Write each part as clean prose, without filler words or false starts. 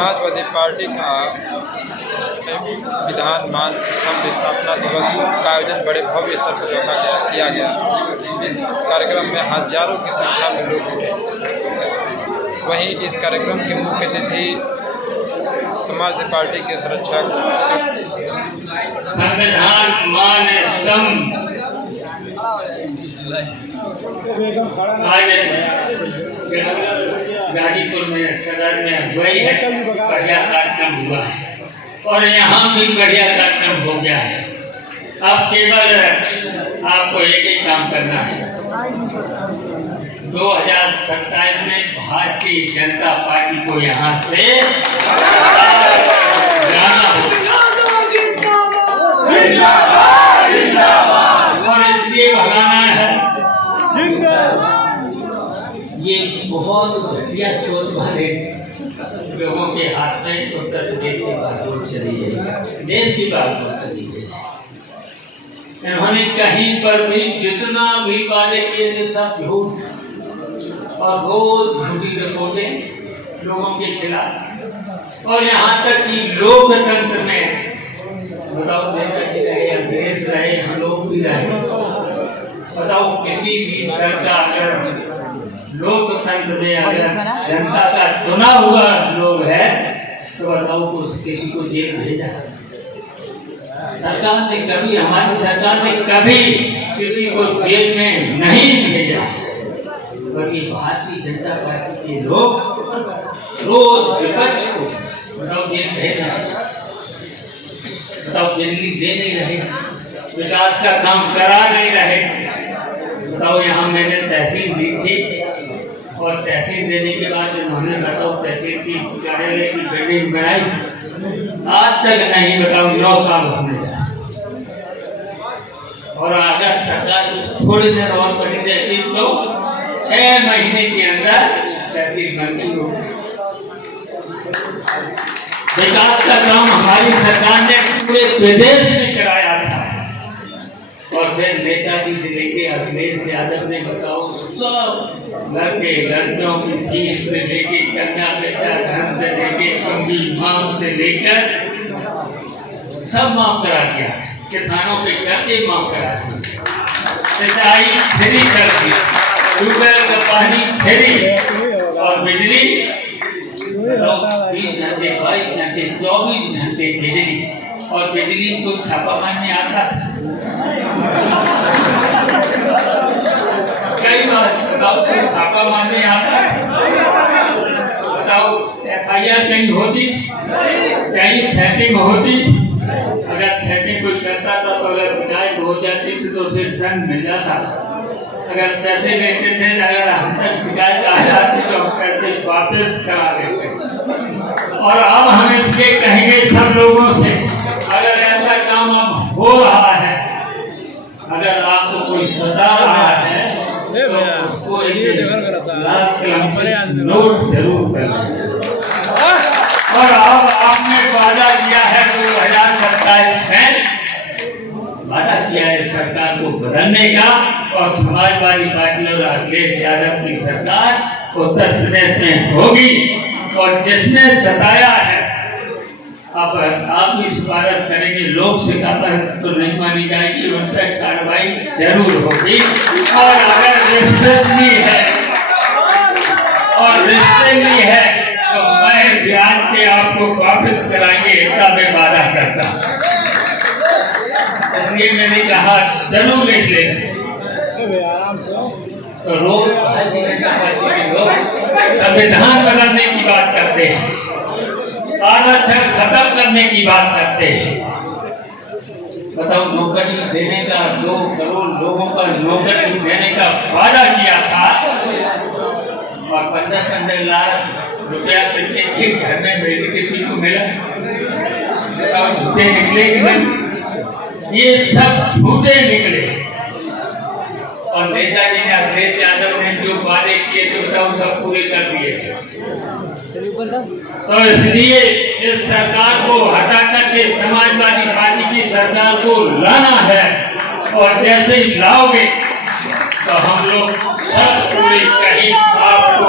Samajwadi party का विधान मान संघ स्थापना दिवस का आयोजन बड़े भव्य स्तर पर किया गया। इस कार्यक्रम में हजारों की संख्या में लोग जुटे। वहीं इस कार्यक्रम के मुख्य अतिथि समाजवादी पार्टी के संरक्षक संविधान मान स्तंभ आज गाजीपुर में सदर में हुई है, बढ़िया कार्यक्रम हुआ है और यहाँ भी बढ़िया कार्यक्रम हो गया है। अब केवल आपको एक ही काम करना है। 2027 में भारतीय जनता पार्टी को यहाँ से जाना होगा और इसलिए भगाना है। ये बहुत घटिया सोच वाले लोगों के हाथ में उत्तर प्रदेश की बात चली जाएगी, देश की बात चली जाएगी। इन्होंने कहीं पर भी जितना भी वादे किए थे सब झूठ और रोज झूठी रिपोर्टें लोगों के खिलाफ। और यहाँ तक कि लोकतंत्र में बताओ, नेता जी रहे, अंग्रेज रहे, हम लोग भी रहे, बताओ किसी भी तरह का अगर लोकतंत्र में अगर जनता का चुना हुआ लोग है तो बताओ तो किसी को जेल भेजा? सरकार ने कभी, हमारी सरकार ने कभी किसी को जेल में नहीं भेजा, बल्कि भारतीय जनता पार्टी के लोग रोज विपक्ष को बताओ जेल भेजा। बताओ बिजली दे नहीं रहे, विकास का काम करा नहीं रहे। बताओ यहाँ मैंने तहसील दी थी और तहसील देने के बाद उन्होंने बताओ तहसील की कार्यालय की बिल्डिंग बनाई, आज तक नहीं। बताओ 9 साल होने जाए और अगर सरकार थोड़ी देर और कर देती तो 6 महीने के अंदर तहसील बनती होगी। विकास का काम हमारी सरकार ने पूरे प्रदेश में कराया था। और फिर नेताजी से लेके अखिलेश यादव ने बताओ सब लड़के लड़कियों की फीस से लेके कन्या बेटा धन से लेके कमी मांग से लेकर सब माफ करा दिया। किसानों के कर्जे माफ करा दिए, सिंचाई फ्री कर दी, ट्यूबवेल का पानी फ्री और बिजली 20 घंटे 22 घंटे 24 घंटे बिजली। और बिजली को छापा मारने आता था कई बार। बताओ छापा मारने आता, बताओ FIR कहीं होती, कहीं सेटिंग होती। अगर सेटिंग कोई करता था तो अगर शिकायत हो जाती थी तो उसे दंड मिल जाता। अगर पैसे लेते थे, अगर हम तक शिकायत आ जाती तो हम पैसे वापस करा लेते। और अब हम इसके कहेंगे सब लोगों से, अगर ऐसा काम अब हो रहा है, अगर आपको कोई सता रहा है तो उसको एक नोट जरूर करना। और अब आपने वादा किया है 2027 में, वादा किया है सरकार को बदलने का और समाजवादी पार्टी और अखिलेश यादव की सरकार उत्तर प्रदेश में होगी। और जिसने सताया है अब आप भी सिफारिश करेंगे, लोक शिकायत तो नहीं मानी जाएगी, उन पर कार्रवाई जरूर होगी। और अगर रिश्वतली है और रिश्वतली है तो मैं ब्याज के आपको वापस कराएंगे, इतना मैं वादा करता हूँ। इसलिए मैंने कहा जरूर लिख लेना। तो लोग भारतीय जनता पार्टी के लोग संविधान बदलने की बात करते हैं, आरक्षण खत्म करने की बात करते हैं। बताओ नौकरी देने का, 2 करोड़ लोगों का नौकरी देने का वादा किया था और 15-15 लाख रुपया प्रत्येक घर में किसी को मिला। बताओ झूठे निकले कि नहीं? ये सब झूठे निकले। और नेताजी ने, अखिलेश यादव ने जो वादे किए थे बताओ सब पूरे कर दिए थे। तो इसलिए इस सरकार को हटा करके समाजवादी पार्टी की सरकार को लाना है। और जैसे ही लाओगे तो हम लोग सब पूरे कहीं आपको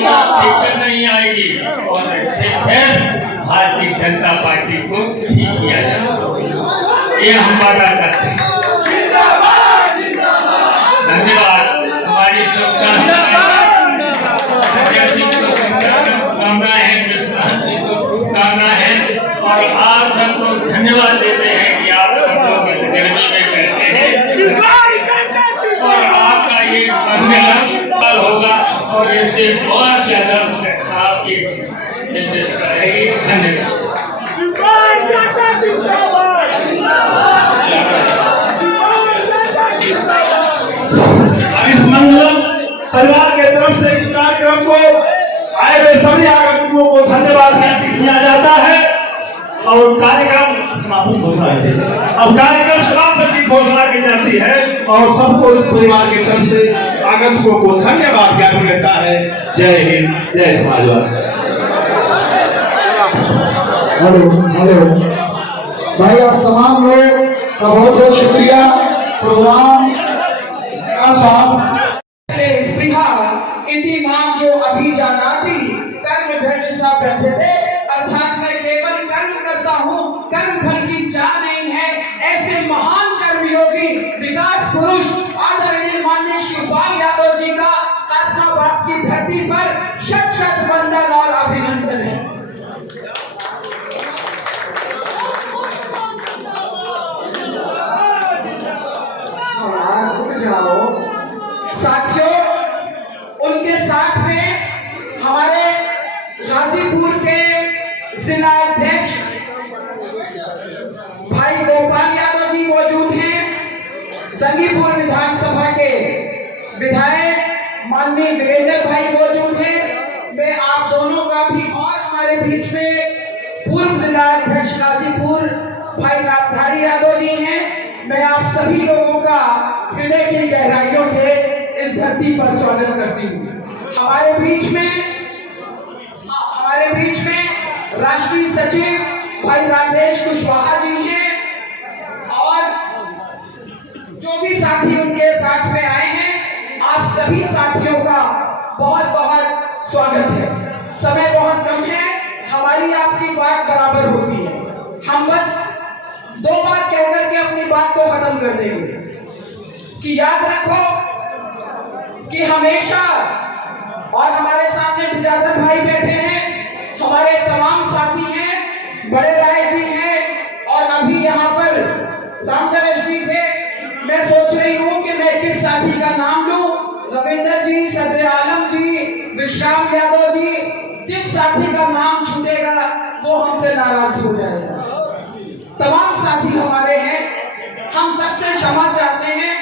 दिक्कत नहीं आएगी और इससे फिर भारतीय जनता पार्टी को ठीक किया जाए, ये हम वादा करते हैं। धन्यवाद। हमारी शुभकामनाएं हैं, विश्वनाथ जी को शुभकामनाएं हैं और आप सबको धन्यवाद देते हैं कि आप सब लोग इस गर्मी में करते हैं और आपका ये सम्मेलन होगा और इससे बहुत ज्यादा आपकी रहेगी। धन्यवाद। इस मंगलम परिवार के तरफ से इस कार्यक्रम को आए हुए सभी आगंतुकों को धन्यवाद दिया जाता है और कार्यक्रम समापन घोषणा है। अब कार्यक्रम समाप्त की घोषणा की जाती है और सबको इस परिवार की तरफ से आगंतुकों को धन्यवाद ज्ञापन करता है। जय हिंद, जय समाजवाद। हेलो हेलो भाई, आप तमाम लोग का बहुत बहुत शुक्रिया। प्रोग्राम का साथ इति मां जो अभी जानाती कर्म भेद सब बैठे थे, अर्थात मैं केवल कर्म करता हूँ, कर्म फल की चाह नहीं है। ऐसे महान कर्मयोगी विकास पुरुष आदरणीय माननीय शिवपाल यादव जी का कासमाबाद की धरती पर शत शत वंदन और अभिनंदन है। साथियों, उनके साथ में हमारे गाजीपुर के जिला अध्यक्ष भाई गोपाल यादव जी मौजूद हैं, संगीपुर विधानसभा के विधायक माननीय वीरेंद्र भाई मौजूद हैं। मैं आप दोनों का भी और हमारे बीच में पूर्व जिला अध्यक्ष गाजीपुर भाई रामधारी यादव जी हैं। मैं आप सभी लोगों का हृदय की गहराइयों से इस धरती पर स्वागत करती हूँ। हमारे बीच में राष्ट्रीय सचिव भाई राजेश कुशवाहा जी हैं और जो भी साथी उनके साथ में आए हैं, आप सभी साथियों का बहुत बहुत स्वागत है। समय बहुत कम है, हमारी आपकी बात बराबर होती है। हम बस दो बात कहकर के अपनी बात को खत्म कर देंगे कि याद रखो कि हमेशा, और हमारे सामने बिजादर भाई बैठे हैं, हमारे तमाम साथी हैं, बड़े राय जी हैं और अभी यहाँ पर रामगणेश जी थे। मैं सोच रही हूँ कि मैं किस साथी का नाम लूं। रविंदर जी, सदर आलम जी, विश्राम यादव जी, जिस साथी का नाम छूटेगा वो हमसे नाराज हो जाएगा। तमाम साथी हमारे हैं, हम सबसे क्षमा चाहते हैं।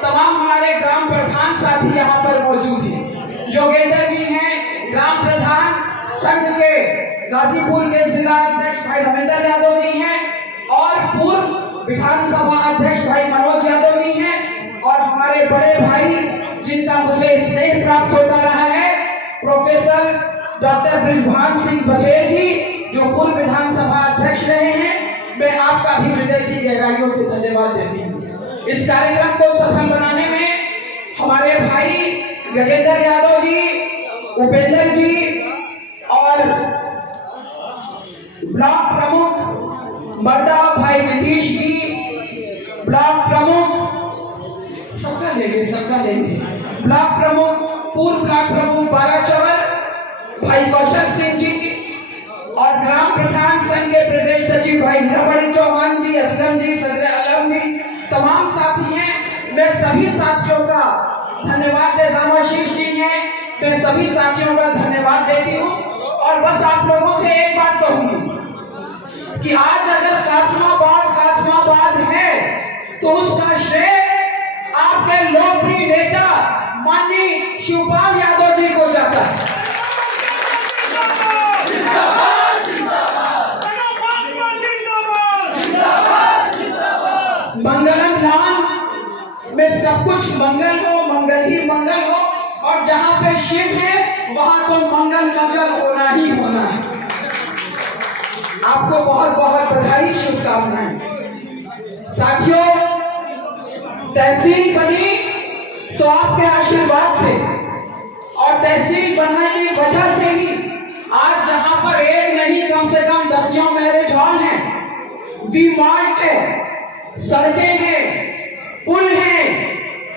तमाम हमारे ग्राम प्रधान साथी यहाँ पर मौजूद हैं। योगेंद्र जी हैं, ग्राम प्रधान संघ के गाजीपुर के जिला अध्यक्ष भाई रविंदर यादव जी हैं और पूर्व विधानसभा अध्यक्ष भाई मनोज यादव जी हैं और हमारे बड़े भाई जिनका मुझे स्नेह प्राप्त होता रहा है, प्रोफेसर डॉक्टर बृजभान सिंह बघेल जी, जो पूर्व विधानसभा अध्यक्ष रहे हैं। मैं आपका भी हृदय की गहराइयों से धन्यवाद देती हूँ। इस कार्यक्रम को सफल बनाने में हमारे भाई गजेंद्र यादव जी, उपेंद्र जी और ब्लॉक प्रमुख मर्दा भाई नीतीश जी, ब्लॉक प्रमुख सबका लेंगे ब्लॉक प्रमुख, पूर्व ब्लॉक प्रमुख बाराचौर भाई कौशल सिंह जी और ग्राम प्रधान संघ के प्रदेश सचिव भाई हीराबड़ी चौहान जी, असलम जी, सदर आलम जी, तमाम साथी हैं। मैं सभी साथियों का धन्यवाद देता हूँ। आशीष जी हैं, मैं सभी साथियों का धन्यवाद देती हूँ और बस आप लोगों से एक बात कहूंगी कि आज अगर कासमाबाद है तो उसका श्रेय आपके लोकप्रिय नेता माननीय शिवपाल यादव जी को जाता है। मंगलम नाम में सब कुछ मंगल हो, मंगल ही मंगल हो और जहाँ पे शिव है वहां तो मंगल मंगल होना ही होना है। आपको बहुत बहुत बधाई, शुभकामनाएं। साथियों, तहसील बनी तो आपके आशीर्वाद से और और तहसील बनने की वजह से ही आज यहाँ पर एक नहीं कम से कम 10 मैरिज हॉल हैं, वी मार्ट है, सड़कें हैं, पुल हैं।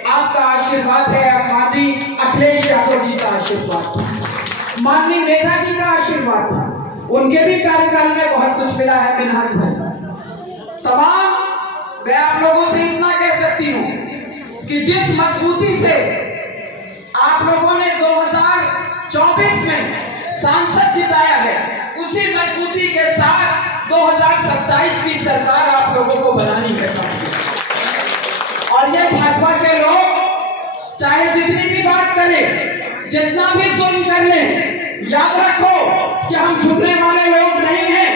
आपका आशीर्वाद है, माननीय अखिलेश यादव जी का आशीर्वाद, माननीय नेताजी का आशीर्वाद था, उनके भी कार्यकाल में बहुत कुछ मिला है। मिनहाज भाई तमाम, मैं आप लोगों से इतना कह सकती हूँ कि जिस मजबूती से आप लोगों ने 2024 में सांसद जिताया है, उसी मजबूती के साथ 2027 की सरकार आप लोगों को बनानी है साथियों। और ये भाजपा के लोग चाहे जितनी भी बात करें, जितना भी जुल्म कर लें, याद रखो कि हम झुकने वाले लोग नहीं हैं।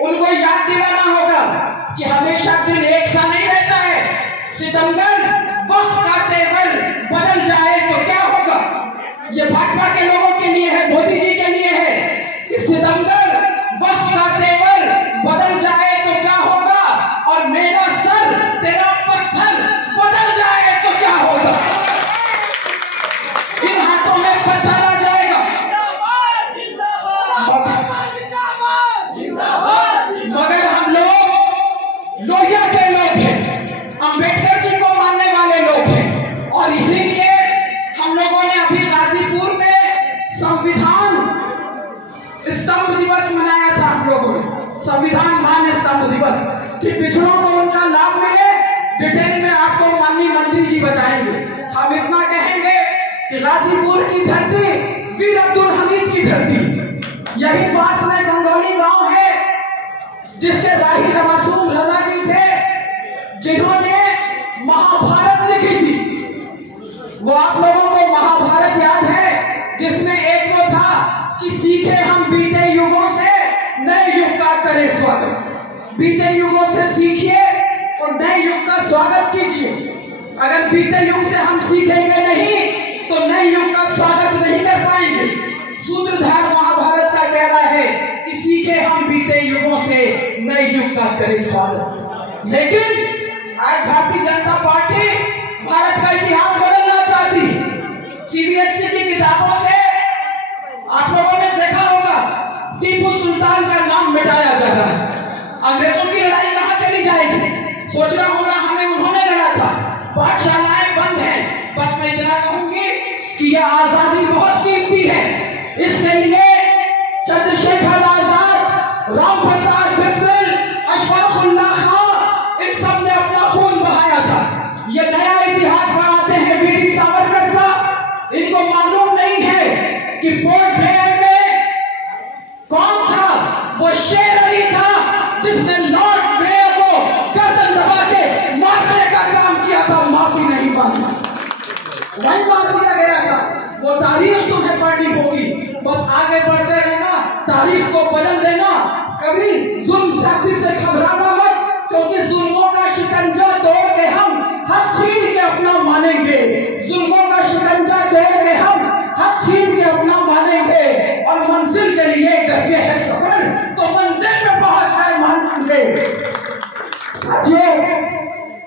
उनको याद दिलाना होगा कि हमेशा दिन एक सा नहीं रहता है। सितमगर वक्त का तेवर बदल जाए तो क्या होगा? ये भाजपा के लोगों के लिए है, मोदी जी के लिए है कि सितमगर वक्त का तेवर बदल जाए तो क्या होगा, और मेरा सर तेरा पत्थर बदल जाए तो क्या होगा? इन हाथों में पत्थर आ जाएगा। मगर हम लोग लोहिया के लोग हैं, अंबेडकर जी को मानने वाले लोग हैं, और इसीलिए हम लोगों ने अभी गाजीपुर में संविधान स्तंभ दिवस मनाया था। हम लोगों ने संविधान मान स्तंभ दिवस कि पिछड़ों को उनका लाभ मिले, डिटेल में आपको माननीय मंत्री जी बताएंगे। हम इतना कहेंगे कि गाजीपुर की धरती वीर अब्दुल हमीद की धरती, यही पास में गंगौली गांव है जिसके राही मासूम रजा जी थे, जिन्होंने महाभारत लिखी थी। वो आप लोगों को महाभारत याद है, जिसमें एक वो था कि सीखे हम बीते युगों से, नए युग का करें स्वागत। बीते युगों से सीखिए और नए युग का स्वागत कीजिए। अगर बीते युग से हम सीखेंगे नहीं तो नए युग का स्वागत नहीं कर पाएंगे। सूत्रधार महाभारत का कह रहा है कि सीखे हम बीते युगों से, नए युग का करें स्वागत। लेकिन आज भारतीय जनता पार्टी भारत का इतिहास बदलना चाहती। सीबीएसई की किताबों से आप लोगों ने देखा होगा टीपू सुल्तान का नाम मिटाया जा रहा है। अंग्रेजों की लड़ाई कहां चली जाएगी? सोचना होगा हमें उन्होंने लड़ा था। पाठशालाएं बंद हैं। बस मैं इतना कहूंगी कि यह आजादी बहुत कीमती है, इसके लिए चंद्रशेखर आजाद, राम प्रसाद बिस्मिल, अशफाकुल्लाह खां, इन सब ने अपना खून बहाया था। ये नया इतिहास बनाते हैं वीर सावरकर का। इनको मालूम नहीं है कि पोर्ट ब्लेयर में कौन था? वो शेर अली था जिसने लॉर्ड ब्लेयर को गर्दन दबा के मारने का काम किया था, माफी नहीं मांगी, वही मार दिया गया था। वो तारीख तुम्हें पढ़नी होगी, बस आगे बढ़ते रहना, तारीख को बदल देना। कभी जुल्म शक्ति से घबराना मत, क्योंकि जुल्मों का शिकंजा तोड़ के हम हक छीन के अपना मानेंगे। जुल्मों का शिकंजा तोड़ के हम हक छीन के अपना मानेंगे, और मंजिल के लिए करके है सफर तो मंजिल में पहुंच कर मानेंगे। साथियों,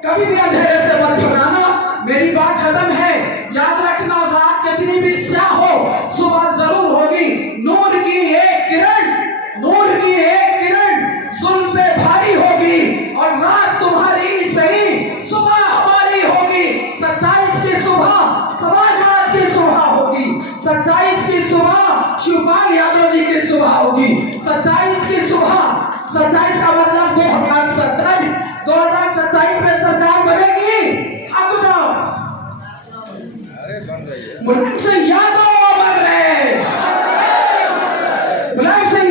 कभी भी अंधेरे से मत घबराना। मेरी बात खत्म है। याद रखना, रात कितनी भी स्याह हो, सुबह जरूर होगी। नूर की एक किरण, नूर की एक किरण जुल्म पे भारी होगी, और रात तुम्हारी सही, सुबह हमारी होगी। 27 की सुबह समाजवाद की सुबह होगी। 27 की सुबह शिवपाल यादव जी की सुबह होगी। 27 की सुबह, 27 का मतलब 2027, 2027 में सरकार बनेगी। हाथ उठाओ, मुलायम सिंह यादव अमर रहे, मुलायम सिंह